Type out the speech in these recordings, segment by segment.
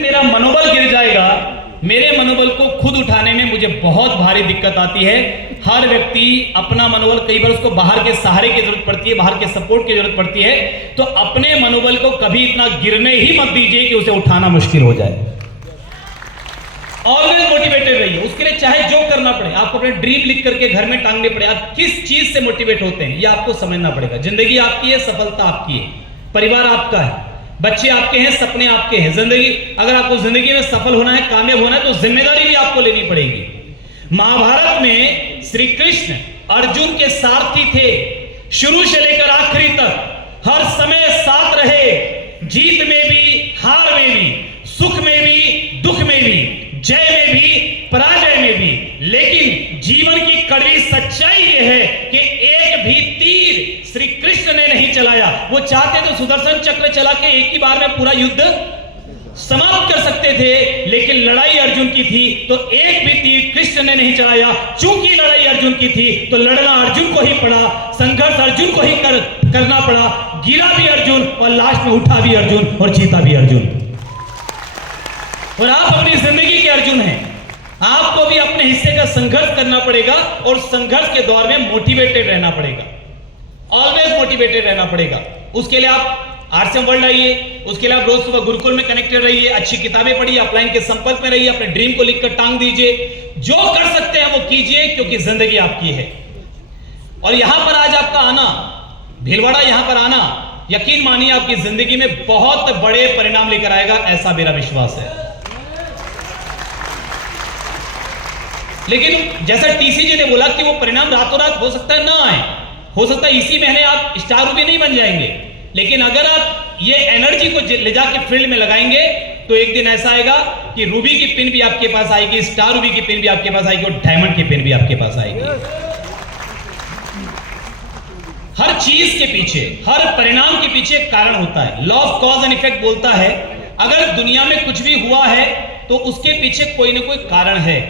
मेरा मनोबल गिर जाएगा, मेरे मनोबल को खुद उठाने में मुझे बहुत भारी दिक्कत आती है। हर व्यक्ति अपना मनोबल, कई बार उसको बाहर के सहारे की जरूरत पड़ती है, बाहर के सपोर्ट की जरूरत पड़ती है। तो अपने मनोबल को कभी इतना गिरने ही मत दीजिए कि उसे उठाना मुश्किल हो जाए। ऑलवेज मोटिवेटेड रहिए, उसके लिए चाहे जो करना पड़े। आपको अपने ड्रीम लिख करके घर में टांगने पड़े, आप किस चीज से मोटिवेट होते हैं ये आपको समझना पड़ेगा। जिंदगी आपकी है, सफलता आपकी है, परिवार आपका है, बच्चे आपके हैं, सपने आपके हैं। जिंदगी, अगर आपको जिंदगी में सफल होना है, कामयाब होना है, तो जिम्मेदारी भी आपको लेनी पड़ेगी। महाभारत में श्री कृष्ण अर्जुन के सारथी थे, शुरू से लेकर आखिरी तक हर समय साथ रहे, जीत में भी, हार में भी, सुख में भी, दुख में भी, जय में भी, पराजय में भी। लेकिन जीवन की कड़वी सच्चाई यह है कि एक भी तीर श्री कृष्ण ने नहीं चलाया। वो चाहते तो सुदर्शन चक्र चला के एक ही बार में पूरा युद्ध समाप्त कर सकते थे, लेकिन लड़ाई अर्जुन की थी तो एक भी तीर कृष्ण ने नहीं चलाया। चूंकि लड़ाई अर्जुन की थी तो लड़ना अर्जुन को ही पड़ा, संघर्ष अर्जुन को ही करना पड़ा। गिरा भी अर्जुन और लास्ट में उठा भी अर्जुन और जीता भी अर्जुन। और आप अपनी जिंदगी के अर्जुन हैं, आपको भी अपने हिस्से का संघर्ष करना पड़ेगा और संघर्ष के दौर में मोटिवेटेड रहना पड़ेगा, ऑलवेज मोटिवेटेड रहना पड़ेगा। उसके लिए आप आरसीएम वर्ल्ड आइए, उसके लिए आप रोज सुबह गुरुकुल में कनेक्टेड रहिए, अच्छी किताबें पढ़िए, अपलाइन के संपर्क में रहिए, अपने ड्रीम को लिखकर टांग दीजिए। जो कर सकते हैं वो कीजिए, क्योंकि जिंदगी आपकी है। और यहां पर आज आपका आना, भीलवाड़ा यहां पर आना, यकीन मानिए आपकी जिंदगी में बहुत बड़े परिणाम लेकर आएगा, ऐसा मेरा विश्वास है। लेकिन जैसा टीसीजी ने बोला कि वो परिणाम रातों रात हो सकता है ना आए, हो सकता है इसी महीने आप स्टार रूबी नहीं बन जाएंगे, लेकिन अगर आप ये एनर्जी को ले जाके फील्ड में लगाएंगे तो एक दिन ऐसा आएगा कि रूबी की पिन भी आपके पास आएगी, स्टार रूबी की पिन भी आपके पास आएगी और डायमंड की पिन भी आपके पास आएगी। हर चीज के पीछे, हर परिणाम के पीछे एक कारण होता है। Law of cause and effect बोलता है अगर दुनिया में कुछ भी हुआ है तो उसके पीछे कोई ना कोई कारण है।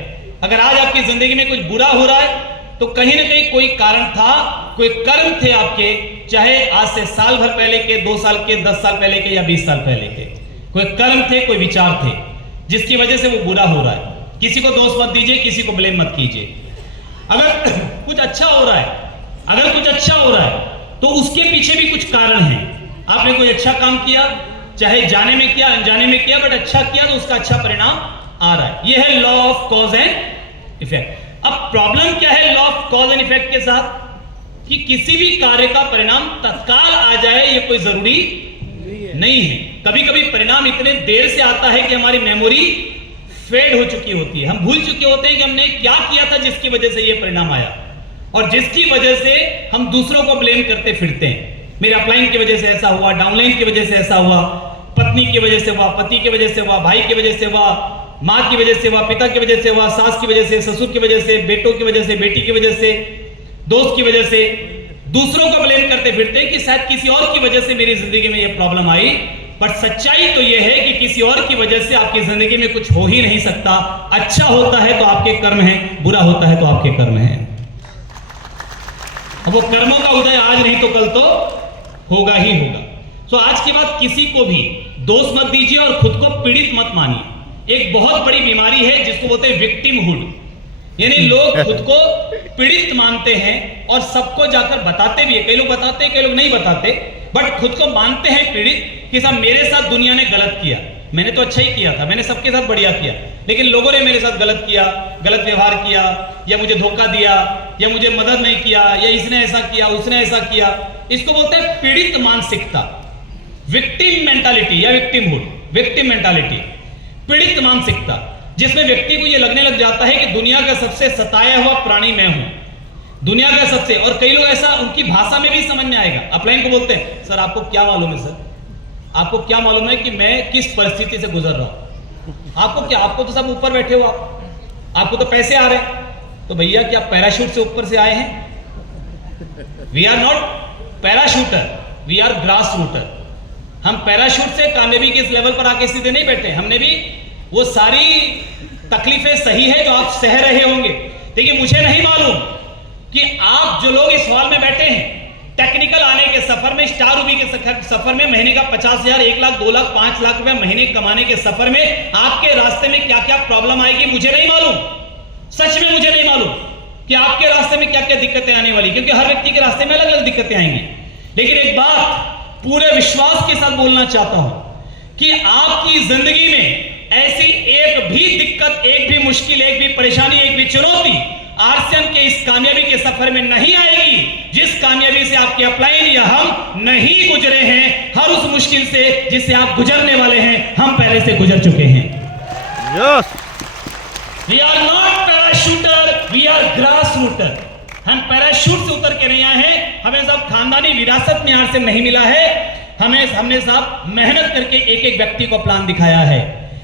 अगर आज आपकी जिंदगी में कुछ बुरा हो रहा है तो कहीं ना कहीं कोई कारण था, कोई कर्म थे आपके, चाहे आज से साल भर पहले के, 2 साल के, 10 साल पहले के या 20 साल पहले के, कोई कर्म थे, कोई विचार थे जिसकी वजह से वो बुरा हो रहा है। किसी को दोष मत दीजिए, किसी को ब्लेम मत कीजिए। अगर कुछ अच्छा हो रहा है, अगर कुछ अच्छा हो रहा है तो उसके पीछे भी कुछ कारण है। आपने कोई अच्छा काम किया, चाहे जाने में किया, अनजाने में किया, बट अच्छा किया तो उसका अच्छा परिणाम आ रहा है। यह है law of cause and effect. अब प्रॉब्लम क्या है law of cause and effect के साथ, कि किसी भी कार्य का परिणाम तत्काल आ जाए ये कोई जरूरी नहीं है। कभी कभी परिणाम इतने देर से आता है कि हमारी मेमोरी फेड हो चुकी होती है, हम भूल चुके होते हैं कि हमने क्या किया था जिसकी वजह से ये परिणाम आया, और जिसकी वजह से हम दूसरों को ब्लेम करते फिरते हैं। मेरे अपलाइन की वजह से ऐसा हुआ, डाउनलाइन की वजह से ऐसा हुआ, पत्नी की वजह से हुआ, पति की वजह से हुआ, भाई की वजह से हुआ, माँ की वजह से हुआ, पिता की वजह से हुआ, सास की वजह से, ससुर की वजह से, बेटों की वजह से, बेटी की वजह से, दोस्त की वजह से। दूसरों को ब्लेम करते फिरते कि शायद किसी और की वजह से मेरी जिंदगी में ये प्रॉब्लम आई, बट सच्चाई तो ये है कि किसी और की वजह से आपकी जिंदगी में कुछ हो ही नहीं सकता। अच्छा होता है तो आपके कर्म हैं, बुरा होता है तो आपके कर्म हैं। अब वो कर्मों का उदय आज नहीं तो कल तो होगा ही होगा। तो आज के बाद किसी को भी दोष मत दीजिए और खुद को पीड़ित मत मानिए। एक बहुत बड़ी बीमारी है जिसको बोलते हैं विक्टिमहुड, यानी लोग खुद को पीड़ित मानते हैं और सबको जाकर बताते भी है। कई लोग बताते हैं, कई लोग नहीं बताते, बट खुद को मानते हैं पीड़ित कि साहब मेरे साथ दुनिया ने गलत किया, मैंने तो अच्छा ही किया था, मैंने सबके साथ बढ़िया किया, लेकिन लोगों ने मेरे साथ गलत किया, गलत व्यवहार किया, या मुझे धोखा दिया, या मुझे मदद नहीं किया, या इसने ऐसा किया, उसने ऐसा किया। इसको बोलते हैं पीड़ित मानसिकता, विक्टिम मेंटालिटी या विक्टिमहुड। विक्टिम मेंटालिटी, पीड़ित मानसिकता, जिसमें व्यक्ति को यह लगने लग जाता है कि दुनिया का सबसे सताया हुआ प्राणी मैं हूं, दुनिया का सबसे। और कई लोग ऐसा उनकी भाषा में भी समझ में आएगा। अपलाइन को बोलते हैं सर आपको क्या मालूम है, सर आपको क्या मालूम है कि मैं किस परिस्थिति से गुजर रहा हूं, आपको क्या, आपको तो सब ऊपर बैठे हो, आपको तो पैसे आ रहे हैं। तो भैया क्या पैराशूट से ऊपर से आए हैं? We are not parachuter, we are grass rooter. हम पैराशूट से कामयाबी के इस लेवल पर आके सीधे नहीं बैठे। हमने भी वो सारी तकलीफें सही है जो आप सह रहे होंगे, लेकिन मुझे नहीं मालूम कि आप जो लोग इस हॉल में बैठे हैं टेक्निकल आने के सफर में, स्टार रूबी के सफर में, महीने का 50,000, 1 लाख, 2 लाख, 5 लाख रुपए महीने कमाने के सफर में आपके रास्ते में क्या क्या प्रॉब्लम आएगी मुझे नहीं मालूम, सच में मुझे नहीं मालूम कि आपके रास्ते में क्या क्या दिक्कतें आने वाली, क्योंकि हर व्यक्ति के रास्ते में अलग अलग दिक्कतें आएंगी। लेकिन एक बात पूरे विश्वास के साथ बोलना चाहता हूं कि आपकी जिंदगी में ऐसी एक भी दिक्कत, एक भी मुश्किल, एक भी परेशानी, एक भी चुनौती आरसीएम के इस कामयाबी के सफर में नहीं आएगी जिस कामयाबी से आपके अपलाइन या हम नहीं गुजरे हैं। हर उस मुश्किल से जिससे आप गुजरने वाले हैं हम पहले से गुजर चुके हैं। Yes, we are not parachuter, we are grass rooter. हम पैराशूट से उतर के नहीं आए हैं, हमें सब खानदानी विरासत में आरसीएम नहीं मिला है, हमने सब मेहनत करके एक एक व्यक्ति को प्लान दिखाया है,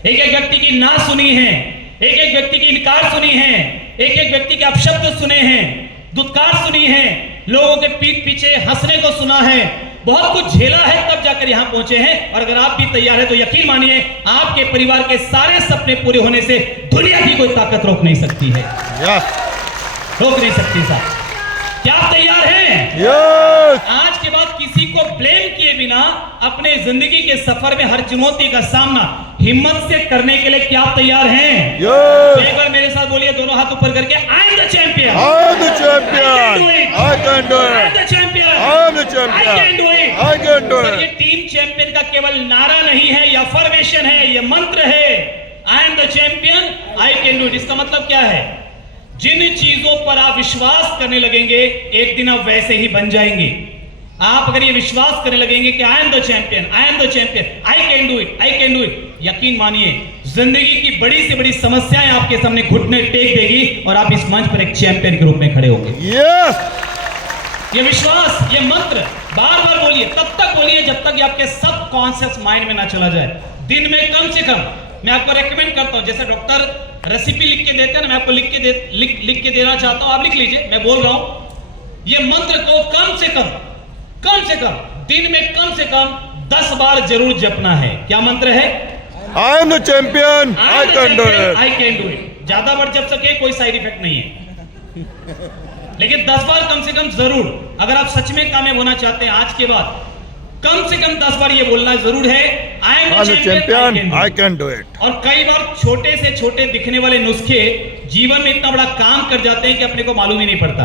एक एक व्यक्ति की ना सुनी है, एक एक व्यक्ति की इनकार सुनी है, एक एक व्यक्ति के अपशब्द सुने हैं, दुत्कार सुनी है, लोगों के पीठ पीछे हंसने को सुना है, बहुत कुछ झेला है, तब जाकर यहां पहुंचे हैं। और अगर आप भी तैयार है तो यकीन मानिए आपके परिवार के सारे सपने पूरे होने से दुनिया की कोई ताकत रोक नहीं सकती है, रोक नहीं सकती साहब। क्या आप तैयार हैं? यस। आज के बाद किसी को ब्लेम किए बिना अपने जिंदगी के सफर में हर चुनौती का सामना हिम्मत से करने के लिए क्या आप तैयार हैं? यस। एक बार मेरे साथ बोलिए, दोनों हाथ ऊपर करके, I am the champion, I am the champion, I can do I am it, the champion, I am the champion, I can do it. I can do sir, ये it. टीम चैंपियन का केवल नारा नहीं है, ये affirmation है, ये मंत्र है। I am the champion, I can do it. इसका मतलब क्या है? जिन चीजों पर आप विश्वास करने लगेंगे एक दिन आप वैसे ही बन जाएंगे। आप अगर ये विश्वास करने लगेंगे कि I am the champion, I am the champion, I can do it, I can do it, यकीन मानिए जिंदगी की बड़ी से बड़ी समस्याएं आपके सामने घुटने टेक देगी और आप इस मंच पर एक चैंपियन के रूप में खड़े होंगे। Yes. ये विश्वास, ये मंत्र बार बार बोलिए, तब तक बोलिए जब तक ये आपके सब कॉन्शियस माइंड में ना चला जाए। दिन में कम से कम मैं आपको रेकमेंड करता हूं, जैसे डॉक्टर रेसिपी लिख के देते हैं ना, मैं आपको लिख के देना चाहता हूं, आप लिख लीजिए, मैं बोल रहा हूं। ये मंत्र को कम से कम दिन में कम से कम 10 बार जरूर जपना है। क्या मंत्र है? I am the champion, I can do it. I can do it. ज्यादा बार जप सके कोई साइड इफेक्ट नहीं है, लेकिन 10 बार कम से कम जरूर, अगर आप सच में कामयाब होना चाहते हैं आज के बाद कम से कम 10 बार ये बोलना जरूर है, I am the champion, I can do it. और कई बार छोटे से छोटे दिखने वाले नुस्खे जीवन में इतना बड़ा काम कर जाते हैं कि अपने को मालूम ही नहीं पड़ता।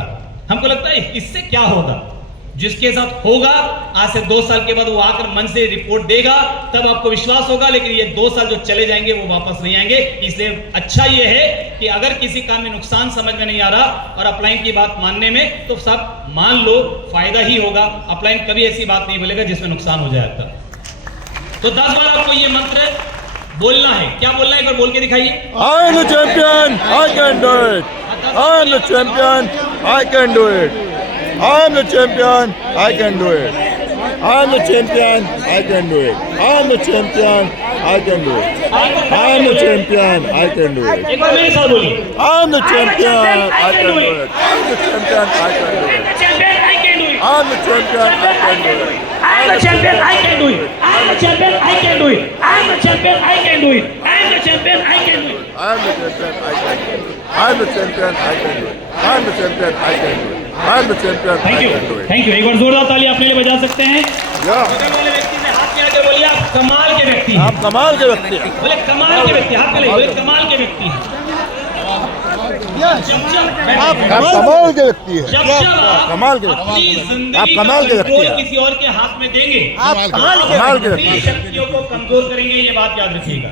हमको लगता है इससे क्या होगा, जिसके साथ होगा आज से 2 साल के बाद वो आकर मन से रिपोर्ट देगा, तब आपको विश्वास होगा। लेकिन ये 2 साल जो चले जाएंगे वो वापस नहीं आएंगे। इसलिए अच्छा ये है कि अगर किसी काम में नुकसान समझ में नहीं आ रहा और अपलाइन की बात मानने में, तो सब मान लो, फायदा ही होगा। अपलाइन कभी ऐसी बात नहीं बोलेगा जिसमें नुकसान हो जाए आपका। तो 10 बार आपको ये मंत्र बोलना है। क्या बोलना है, एक बार बोल के दिखाइए। I am the champion, I can do it. I am the champion, I can do it. I am the champion, I can do it. I am the champion, I can do it. I am the champion, I can do it. I am the champion, I can do it. एक बार मेरे साथ बोलिए, I am the champion, I can do it. I am the champion, I can do it. Champion I can do it, I am the champion, I can do it. I am the champion, I can do it. I am the champion, I can do it. I am the champion, I can do it. I am the champion, I can do it. I am the champion, I can do it. I am the champion, I can do it. I am the champion, I can do it. I am the champion, I thank you, can do it. Thank you. एक बार जोरदार ताली अपने लिए बजा सकते हैं। Yeah. बगल वाले व्यक्ति से हाथ मिला के बोलिए, आप कमाल के व्यक्ति हैं। आप कमाल के व्यक्ति हैं। बोले कमाल के व्यक्ति, हाथ मिलाइए, बोले कमाल के व्यक्ति हैं। आप कमाल के व्यक्ति हैं। जब आप कमाल के अपनी व्यक्ति हैं। जिंदगी आप का कमाल के व्यक्ति कंट्रोल हैं। किसी और के हाथ में देंगे, आप कमाल के व्यक्ति अपनी हैं। शक्तियों को कमजोर करेंगे, ये बात याद रखिएगा।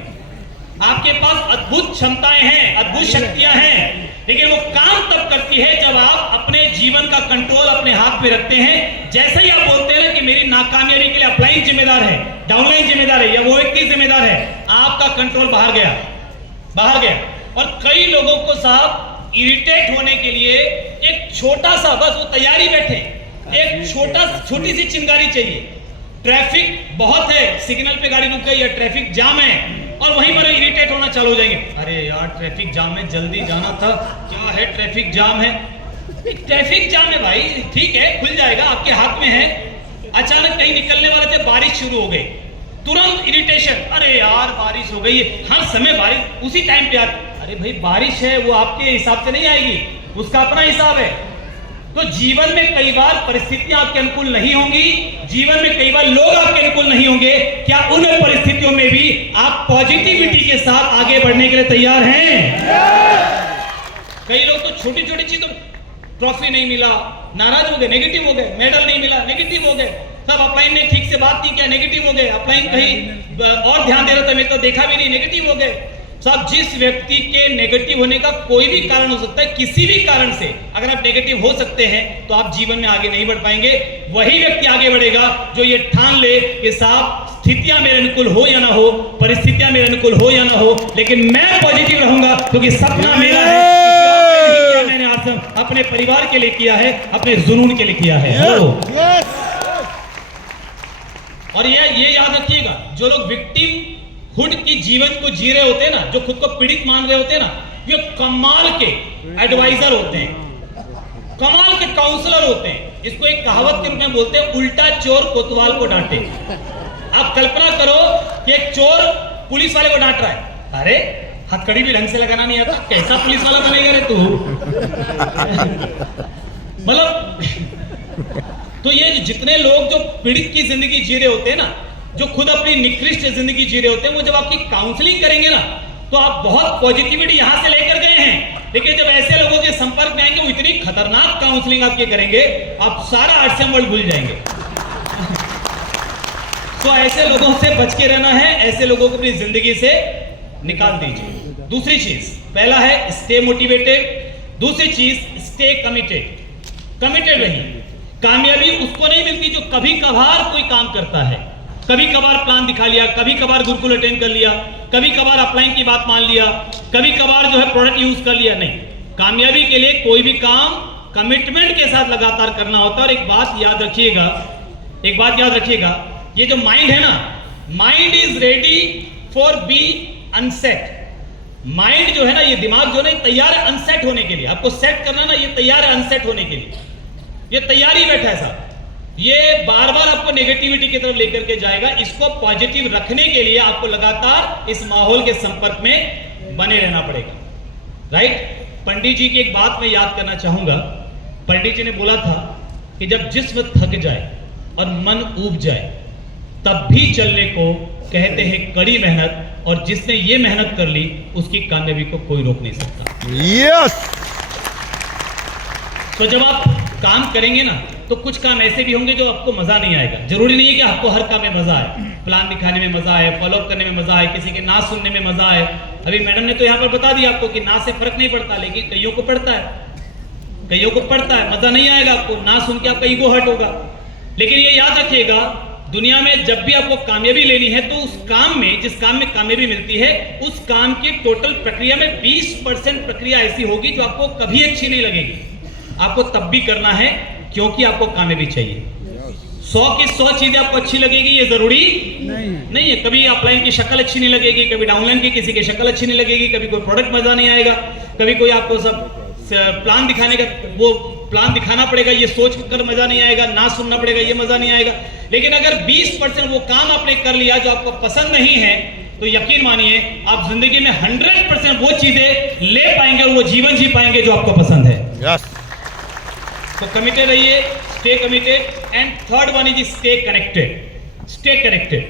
आपके पास अद्भुत क्षमताएं हैं, अद्भुत शक्तियां हैं, लेकिन वो काम तब करती है जब आप अपने जीवन का कंट्रोल अपने हाथ में रखते हैं। जैसे ही आप बोलते हैं ना कि मेरी नाकामयाबी के लिए अपलाइन जिम्मेदार है, डाउनलाइन जिम्मेदार है, या वो व्यक्ति जिम्मेदार है, आपका कंट्रोल बाहर गया। और कई लोगों को साहब इरिटेट होने के लिए एक छोटा सा, बस वो तैयारी बैठे, एक छोटी सी चिंगारी चाहिए। ट्रैफिक बहुत है, सिग्नल पे गाड़ी रुक गई है, ट्रैफिक जाम है, और वहीं पर इरिटेट होना चालू हो जाएंगे। अरे यार ट्रैफिक जाम में जल्दी जाना था, क्या है ट्रैफिक जाम है, ट्रैफिक जाम है भाई, ठीक है खुल जाएगा, आपके हाथ में है। अचानक कहीं निकलने वाले थे, बारिश शुरू हो गई, तुरंत इरिटेशन, अरे यार बारिश हो गई है, हर समय बारिश, उसी टाइम पे यार, अरे भाई बारिश है वो आपके हिसाब से नहीं आएगी, उसका अपना हिसाब है। तो जीवन में कई बार परिस्थितियां आपके अनुकूल नहीं होंगी, जीवन में कई बार लोग आपके अनुकूल नहीं होंगे। क्या उन परिस्थितियों में भी आप पॉजिटिविटी के साथ आगे बढ़ने के लिए तैयार हैं? कई लोग तो छोटी छोटी चीजों, ट्रॉफी नहीं मिला नाराज हो गए, नेगेटिव हो गए, मेडल नहीं मिला नेगेटिव हो गए, सब अपलाइन ने ठीक से बात नहीं किया नेगेटिव हो गए, अपलाइन कहीं और ध्यान दे रहा था मैं तो देखा भी नहीं नेगेटिव हो गए। साहब, जिस व्यक्ति के नेगेटिव होने का कोई भी कारण हो सकता है, किसी भी कारण से अगर आप नेगेटिव हो सकते हैं तो आप जीवन में आगे नहीं बढ़ पाएंगे। वही व्यक्ति आगे बढ़ेगा जो ये ठान ले कि साहब स्थितियां मेरे अनुकूल हो या ना हो, परिस्थितियां मेरे अनुकूल हो या ना हो, लेकिन मैं पॉजिटिव रहूंगा क्योंकि सपना मेरा है। मैंने आज अपने परिवार के लिए किया है, अपने जुनून के लिए किया है। और ये याद रखिएगा, जो लोग विक्टिम हुड की जीवन को जी रहे होते हैं ना, जो खुद को पीड़ित मान रहे होते हैं ना, ये कमाल के एडवाइजर होते हैं, कमाल के काउंसलर होते हैं। इसको एक कहावत के रूप में बोलते हैं, उल्टा चोर कोतवाल को डांटे। आप कल्पना करो कि एक चोर पुलिस वाले को डांट रहा है, अरे हथकड़ी भी ढंग से लगाना नहीं आता, कैसा पुलिस वाला बनेगा रे तू। मतलब तो ये जितने लोग जो पीड़ित की जिंदगी जी रहे होते हैं ना, जो खुद अपनी निकृष्ट जिंदगी जी रहे होते हैं, वो जब आपकी काउंसलिंग करेंगे ना तो आप बहुत पॉजिटिविटी यहां से लेकर गए हैं, लेकिन जब ऐसे लोगों के संपर्क में आएंगे वो इतनी खतरनाक काउंसलिंग आपके करेंगे, आप सारा आर्ट्स एंड वर्ल्ड भूल जाएंगे। तो ऐसे लोगों से बच के रहना है, ऐसे लोगों को अपनी जिंदगी से निकाल दीजिए। दूसरी चीज, पहला है स्टे मोटिवेटेड, दूसरी चीज स्टे कमिटेड। कमिटेड रहिए। कामयाबी उसको नहीं मिलती जो कभी कभार कोई काम करता है, कभी कभार प्लान दिखा लिया, कभी कभार गुरुकुल अटेंड कर लिया, कभी कभार अपलाइन की बात मान लिया, कभी कभार जो है प्रोडक्ट यूज कर लिया। नहीं, कामयाबी के लिए कोई भी काम कमिटमेंट के साथ लगातार करना होता है। और एक बात याद रखिएगा, ये जो माइंड है ना, mind is ready for be unset. Mind जो है ना, ये दिमाग जो है तैयार है अनसेट होने के लिए। आपको सेट करना ना, ये तैयार है अनसेट होने के लिए, ये तैयारी बैठा है साहब। ये बार बार आपको नेगेटिविटी की तरफ लेकर के जाएगा। इसको पॉजिटिव रखने के लिए आपको लगातार इस माहौल के संपर्क में बने रहना पड़ेगा, राइट। पंडित जी की एक बात मैं याद करना चाहूंगा। पंडित जी ने बोला था कि जब जिस्म थक जाए और मन ऊब जाए तब भी चलने को कहते हैं कड़ी मेहनत, और जिसने ये मेहनत कर ली उसकी कामयाबी को कोई रोक नहीं सकता। यस। तो जब आप काम करेंगे ना तो कुछ काम ऐसे भी होंगे जो आपको मजा नहीं आएगा। जरूरी नहीं है कि आपको हर काम में मजा आए, प्लान दिखाने में मजा आए, फॉलोअप करने में मजा आए, किसी के ना सुनने में मजा आए। अभी मैडम ने तो यहाँ पर बता दिया आपको कि ना से फर्क नहीं पड़ता, लेकिन कईयों को पड़ता है, कईयों को पड़ता है। मजा नहीं आएगा आपको, ना सुन के आपका ईगो हर्ट होगा। लेकिन ये याद रखिएगा, दुनिया में जब भी आपको कामयाबी लेनी है तो उस काम में, जिस काम में कामयाबी मिलती है, उस काम की टोटल प्रक्रिया में 20% प्रक्रिया ऐसी होगी जो आपको कभी अच्छी नहीं लगेगी। आपको तब भी करना है क्योंकि आपको कामयाबी चाहिए। 100 की 100 चीजें आपको अच्छी लगेगी ये जरूरी नहीं है। कभी अपलाइन की शक्ल अच्छी नहीं लगेगी, कभी डाउनलाइन की किसी की शक्ल अच्छी नहीं लगेगी, कभी कोई प्रोडक्ट मजा नहीं आएगा, कभी कोई आपको सब प्लान दिखाने का वो प्लान दिखाना पड़ेगा, ये सोच कर मजा नहीं आएगा, ना सुनना पड़ेगा, ये मजा नहीं आएगा। लेकिन अगर 20% वो काम आपने कर लिया जो आपको पसंद नहीं है, तो यकीन मानिए आप जिंदगी में 100% वो चीजें ले पाएंगे और वो जीवन जी पाएंगे जो आपको पसंद है। यस। तो कमिटेड रहिए, stay committed. And third one is stay connected. Stay connected,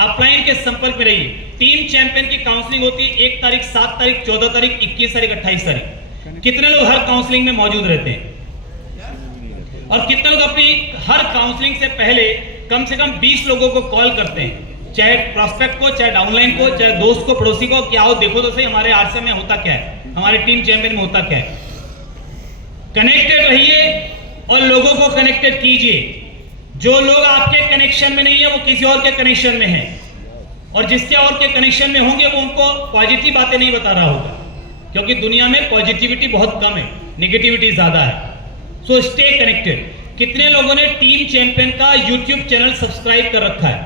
upline के संपर्क में रहिए। टीम चैंपियन की काउंसलिंग होती है 1 तारीख, 7 तारीख, 14 तारीख, 21 तारीख, 28 तारीख। कितने लोग हर काउंसलिंग में मौजूद रहते हैं? और कितने लोग अपनी हर काउंसलिंग से पहले कम से कम 20 लोगों को कॉल करते हैं, चाहे प्रॉस्पेक्ट को, चाहे डाउनलाइन को, चाहे दोस्त को, पड़ोसी को, कि आओ देखो तो सही हमारे आरसे में होता क्या है, हमारे टीम चैंपियन में होता क्या है। कनेक्टेड रहिए और लोगों को कनेक्टेड कीजिए। जो लोग आपके कनेक्शन में नहीं है वो किसी और के कनेक्शन में है, और जिसके और के कनेक्शन में होंगे वो उनको पॉजिटिव बातें नहीं बता रहा होगा, क्योंकि दुनिया में पॉजिटिविटी बहुत कम है, नेगेटिविटी ज्यादा है। So stay connected. कितने लोगों ने टीम चैंपियन का यूट्यूब चैनल सब्सक्राइब कर रखा है?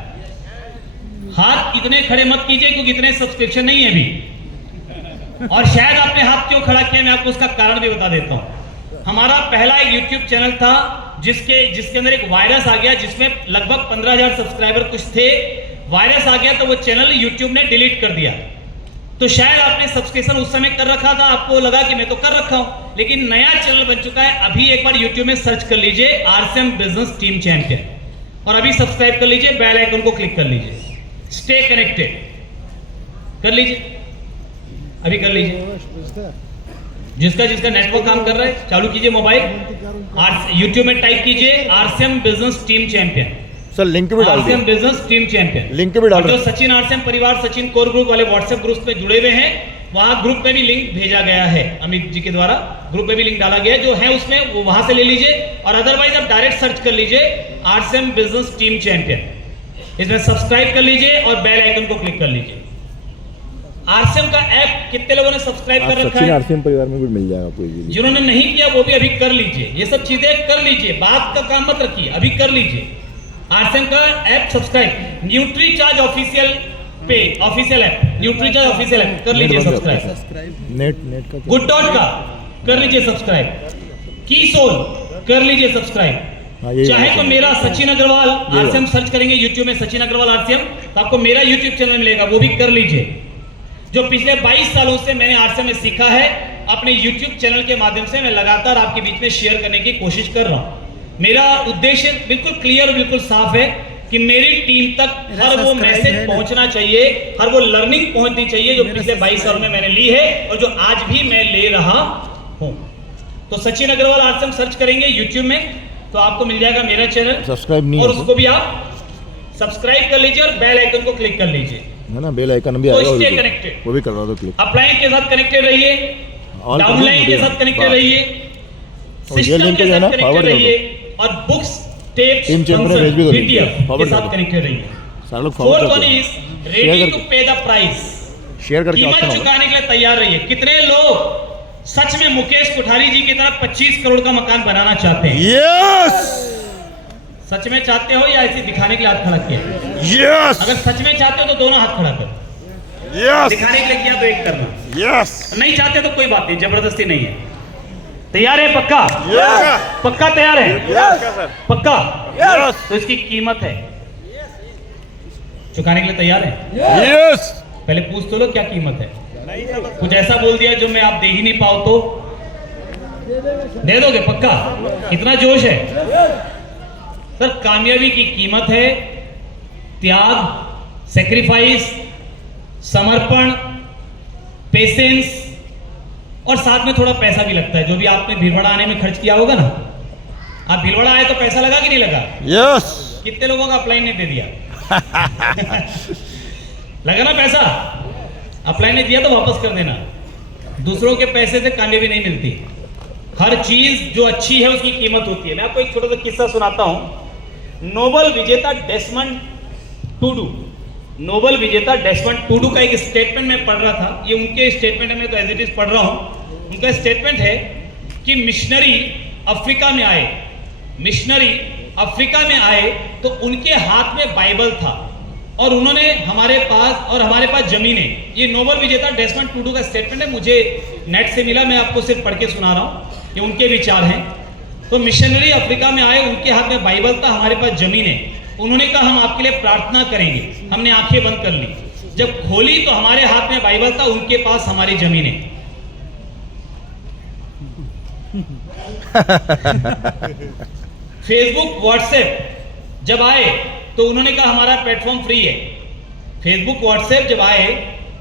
हाथ इतने खड़े मत कीजिए क्योंकि इतने सब्सक्रिप्शन नहीं है अभी। और शायद आपने हाथ क्यों खड़ा किया, मैं आपको उसका कारण भी बता देता हूं। हमारा पहला एक यूट्यूब चैनल था जिसके अंदर एक वायरस आ गया, जिसमें लगभग 15,000 सब्सक्राइबर कुछ थे। वायरस आ गया तो वो चैनल यूट्यूब ने डिलीट कर दिया। तो शायद आपने सब्सक्रिप्शन उस समय कर रखा था, आपको लगा कि मैं तो कर रखा हूं, लेकिन नया चैनल बन चुका है। अभी एक बार YouTube में सर्च कर लीजिए आरसीएम बिजनेस टीम चैंपियन, और अभी सब्सक्राइब कर लीजिए, बेल आइकन को क्लिक कर लीजिए, स्टे कनेक्टेड कर लीजिए, अभी कर लीजिए। जिसका जिसका नेटवर्क काम कर रहा है चालू कीजिए मोबाइल, YouTube में टाइप कीजिए RCM business team champion. Sir link भी डाल आरसीएम दिया, बिजनेस टीम चैंपियन लिंक भी डाल जो दिया। सचिन आरसीएम परिवार सचिन कोर ग्रुप वाले व्हाट्सएप ग्रुप में जुड़े हुए हैं, वहां ग्रुप में भी लिंक भेजा गया है अमित जी के द्वारा, ग्रुप में भी लिंक डाला गया है, जो है उसमें वो वहां से ले लीजिए, और अदरवाइज आप डायरेक्ट सर्च कर लीजिए आरसीएम बिजनेस टीम चैंपियन, इसमें सब्सक्राइब कर लीजिए और बेल आइकन को क्लिक कर लीजिए। आरसीएम का ऐप कितने लोगों ने सब्सक्राइब कर रखा सचिन है? आरसीएम परिवार में भी मिल जाएगा आपको इजीली। जिन्होंने नहीं किया वो भी अभी कर लीजिए, ये सब चीजें कर लीजिए, बात का काम मत रखिए, अभी कर लीजिए। आरसीएम का ऐप सब्सक्राइब, न्यूट्रीचार्ज ऑफिशियल पे official app, Nutricharge official app कर लीजिए सब्सक्राइब। नेट का गुड डॉट का कर लीजिए सब्सक्राइब, की सोल कर लीजिए सब्सक्राइब। चाहे तो मेरा सचिन अग्रवाल आरसीएम सर्च करेंगे यूट्यूब में सचिन अग्रवाल आरसीएम, तो आपको मेरा यूट्यूब चैनल मिलेगा, वो भी कर लीजिए। जो पिछले 22 सालों से मैंने आरसीएम में सीखा है, अपने यूट्यूब चैनल के माध्यम से मैं लगातार आपके बीच में शेयर करने की कोशिश कर रहा हूं। मेरा उद्देश्य बिल्कुल क्लियर और बिल्कुल साफ है कि मेरी टीम तक हर वो मैसेज पहुंचना चाहिए, हर वो लर्निंग पहुंचनी चाहिए जो पिछले 22 सालों में मैंने ली है और जो आज भी मैं ले रहा हूं। तो सचिन अग्रवाल आरसीएम सर्च करेंगे यूट्यूब में तो आपको मिल जाएगा मेरा चैनल, सब्सक्राइब नहीं और है उसको भी आप सब्सक्राइब कर लीजिए और बेल आइकन को क्लिक कर लीजिए, है ना, बेल आइकन भी तो आएगा, stay connected। वो भी करवा दो क्लिक। अपलाइन के साथ कनेक्टेड रहिए, All डाउनलाइन के करो, साथ कनेक्टेड वाह। रहिए, और ये सिस्टम लिंक के जो है ना, साथ forward कनेक्टेड कर दो। रहिए, और बुक्स टेप्स टीम चैंपियन भेज भी दो लिंक, पीडीएफ के forward कर साथ दो। कनेक्टेड रहिए। सारे लोग फोर्थ फॉरवर्ड वन करते इज हैं, रेडी शेयर टू करके, पे द प्राइस, शेयर करके कीमत ऑप्शन होगा। चुकाने के लिए तैयार रहिए। कितने लोग सच में मुकेश कोठारी जी की तरह 25 करोड़ का मकान बनाना चाहते हैं? यस सच में चाहते हो या ऐसे दिखाने के लिए हाथ खड़ा किया? यस अगर सच में चाहते हो तो दोनों हाथ खड़ा कर, यस दिखाने के लिए किया तो एक करना, यस नहीं चाहते तो कोई बात नहीं, जबरदस्ती नहीं है। तैयार है? पक्का यस पक्का तैयार है? यस पक्का? यस तो इसकी कीमत है, चुकाने के लिए तैयार है? यस पहले पूछ तो लो क्या कीमत है। कुछ ऐसा बोल दिया जो मैं आप दे ही नहीं पाओ तो दे दोगे? पक्का? इतना जोश है? सर कामयाबी की कीमत है त्याग, सेक्रीफाइस, समर्पण, पेशेंस, और साथ में थोड़ा पैसा भी लगता है। जो भी आपने भीलवाड़ा आने में खर्च किया होगा ना, आप भीलवाड़ा आए तो पैसा लगा कि नहीं लगा? यस कितने लोगों का अपलाइन ने दे दिया? लगा ना पैसा? अपलाइन ने दिया तो वापस कर देना। दूसरों के पैसे से कामयाबी नहीं मिलती, हर चीज जो अच्छी है उसकी कीमत होती है। मैं आपको एक छोटा सा किस्सा सुनाता हूं। नोबेल विजेता डेसमंड टूडू, नोबेल विजेता डेसमंड टूडू का एक स्टेटमेंट मैं पढ़ रहा था, ये उनके स्टेटमेंट है, मैं तो एज इट इज पढ़ रहा हूं। उनका स्टेटमेंट है कि मिशनरी अफ्रीका में आए, मिशनरी अफ्रीका में आए तो उनके हाथ में बाइबल था और उन्होंने हमारे पास जमीनें। ये नोबेल विजेता डेसमंड टूडू का स्टेटमेंट है, मुझे नेट से मिला, मैं आपको सिर्फ पढ़ के सुना रहा हूं, ये उनके विचार हैं। तो मिशनरी अफ्रीका में आए, उनके हाथ में बाइबल था, हमारे पास जमीनें। उन्होंने कहा हम आपके लिए प्रार्थना करेंगे। हमने आंखें बंद कर ली, जब खोली तो हमारे हाथ में बाइबल था, उनके पास हमारी जमीनें। फेसबुक व्हाट्सएप जब आए तो उन्होंने कहा हमारा प्लेटफॉर्म फ्री है। फेसबुक व्हाट्सएप जब आए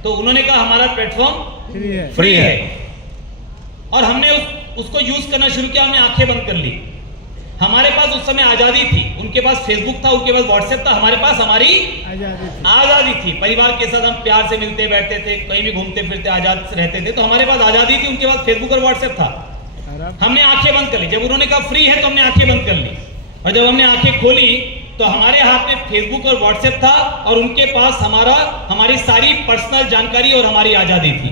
तो उन्होंने कहा हमारा प्लेटफॉर्म फ्री है, और हमने उसको यूज करना शुरू किया। हमने आंखें बंद कर ली, हमारे पास उस समय आजादी थी, उनके पास फेसबुक था, उनके पास व्हाट्सएप था, हमारे पास हमारी आजादी थी। परिवार के साथ हम प्यार से मिलते बैठते थे, कहीं भी घूमते फिरते आजाद रहते थे, तो हमारे पास आजादी थी, उनके पास फेसबुक और व्हाट्सएप था। हमने आंखें बंद कर ली, जब उन्होंने कहा फ्री है तो हमने आंखें बंद कर ली, और जब हमने आंखें खोली तो हमारे हाथ में फेसबुक और व्हाट्सएप था और उनके पास हमारी सारी पर्सनल जानकारी और हमारी आजादी थी।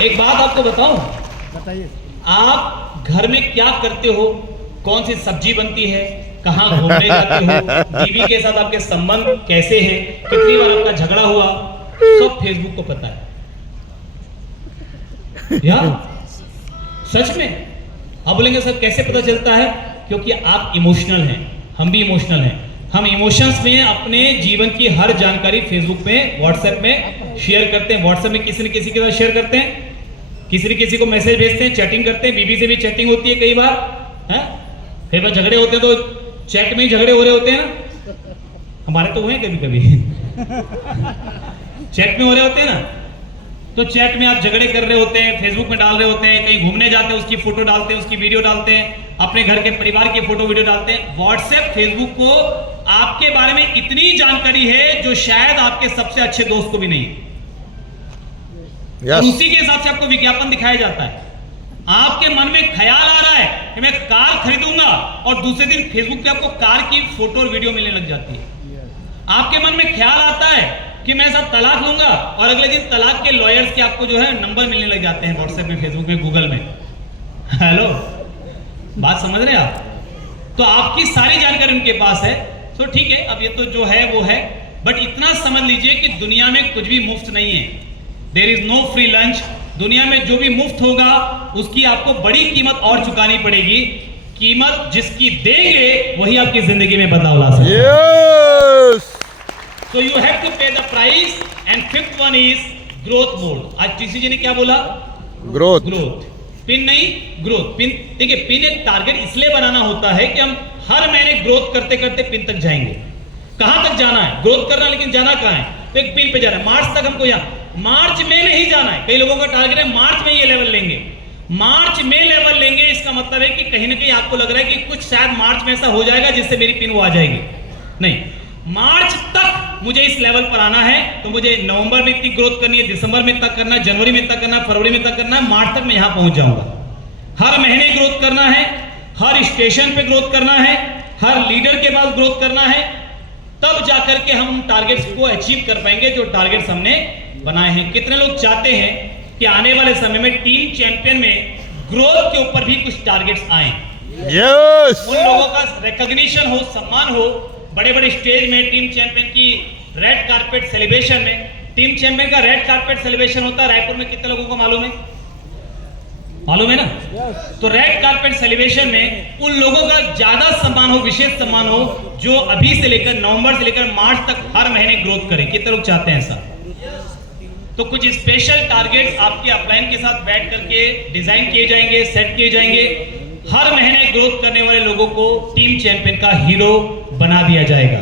एक बात आपको बताऊं, बताइए, आप घर में क्या करते हो, कौन सी सब्जी बनती है, कहां घूमने जाते हो, बीवी के साथ आपके संबंध कैसे हैं, कितनी बार आपका झगड़ा हुआ, सब फेसबुक को पता है। या सच में आप बोलेंगे सर कैसे पता चलता है? क्योंकि आप इमोशनल हैं, हम भी इमोशनल हैं। हम इमोशंस में अपने जीवन की हर जानकारी फेसबुक में, व्हाट्सएप में शेयर करते हैं। व्हाट्सएप में किसी न किसी के साथ शेयर करते हैं, किसी न किसी को मैसेज भेजते हैं, चैटिंग करते हैं। बीबी से भी चैटिंग होती है कई बार, है? कई बार झगड़े होते हैं तो चैट में ही झगड़े हो रहे होते हैं ना। हमारे तो हुए हैं कभी कभी चैट में हो रहे होते हैं ना, तो चैट में आप झगड़े कर रहे होते हैं, फेसबुक में डाल रहे होते हैं, कहीं घूमने जाते हैं उसकी फोटो डालते हैं, उसकी वीडियो डालते हैं, अपने घर के परिवार की फोटो वीडियो डालते हैं। व्हाट्सएप, फेसबुक को आपके बारे में इतनी जानकारी है जो शायद आपके सबसे अच्छे दोस्त को भी नहीं है। Yes. उसी के हिसाब से आपको विज्ञापन दिखाया जाता है। आपके मन में ख्याल आ रहा है कि मैं कार खरीदूंगा और दूसरे दिन फेसबुक पे आपको कार की फोटो और वीडियो मिलने लग जाती है। आपके मन में ख्याल आता है कि मैं सब तलाक लूंगा और अगले दिन तलाक के लॉयर्स के आपको जो है नंबर मिलने लग जाते हैं व्हाट्सएप में, फेसबुक में, गूगल में। हेलो, बात समझ रहे हैं आप? तो आपकी सारी जानकारी उनके पास है। तो ठीक है, अब ये तो जो है वो है, बट इतना समझ लीजिए कि दुनिया में कुछ भी मुफ्त नहीं है। There is no free lunch. दुनिया में जो भी मुफ्त होगा उसकी आपको बड़ी कीमत और चुकानी पड़ेगी। कीमत जिसकी देंगे वही आपकी जिंदगी में बदलाव ला सकता है। Yes. So you have to pay the price, and fifth one is growth mode. आज टीसी जी ने क्या बोला? Growth. ग्रोथ, पिन नहीं, ग्रोथ। पिन, देखिए, पिन एक टारगेट इसलिए बनाना होता है कि हम हर महीने ग्रोथ करते करते पिन तक जाएंगे। कहां तक जाना है? ग्रोथ करना, लेकिन जाना कहां है? तो एक पिन पे जा रहा है, मार्च तक हमको यहाँ, मार्च में नहीं जाना है। कई लोगों का टारगेट है मार्च में ये लेवल लेंगे, मार्च में लेवल लेंगे। इसका मतलब है कि कहीं ना कहीं आपको लग रहा है कि कुछ शायद मार्च में ऐसा हो जाएगा जिससे मेरी पिन वो आ जाएगी। नहीं, मार्च तक मुझे इस लेवल पर आना है, तो मुझे नवंबर में इतनी ग्रोथ करनी है, दिसंबर में इतना करना है, जनवरी में इतना करना है, फरवरी में इतना करना है, मार्च तक मैं यहां पहुंच जाऊंगा। हर महीने ग्रोथ करना है, हर स्टेशन पे ग्रोथ करना है, हर लीडर के पास ग्रोथ करना है, तब जाकर के हम टारगेट्स को अचीव कर पाएंगे जो टारगेट्स हमने बनाए हैं। कितने लोग चाहते हैं कि आने वाले समय में टीम चैंपियन में ग्रोथ के ऊपर भी कुछ टारगेट्स आए? Yes. उन लोगों का रिकॉग्निशन हो, सम्मान हो, बड़े बड़े स्टेज में टीम चैंपियन की रेड कारपेट सेलिब्रेशन में। टीम चैंपियन का रेड कारपेट सेलिब्रेशन होता है रायपुर में, कितने लोगों को मालूम है? मालूम है ना? तो रेड कारपेट सेलिब्रेशन में उन लोगों का ज्यादा सम्मान हो, विशेष सम्मान हो, जो अभी से लेकर नवंबर से लेकर मार्च तक हर महीने ग्रोथ करें। कितने लोग चाहते हैं ऐसा? तो कुछ स्पेशल टारगेट्स आपके अपलाइन के साथ बैठ करके डिजाइन किए जाएंगे, सेट किए जाएंगे। हर महीने ग्रोथ करने वाले लोगों को टीम चैंपियन का हीरो बना दिया जाएगा।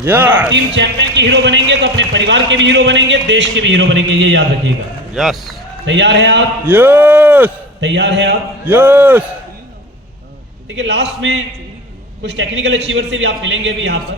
Yes. टीम चैंपियन के हीरो बनेंगे तो अपने परिवार के भी हीरो बनेंगे, देश के भी हीरो बनेंगे, ये याद रखिएगा। Yes. तैयार हैं आप? Yes. तैयार हैं आप? Yes. देखिए, लास्ट में कुछ टेक्निकल अचीवर से भी आप मिलेंगे भी यहाँ पर।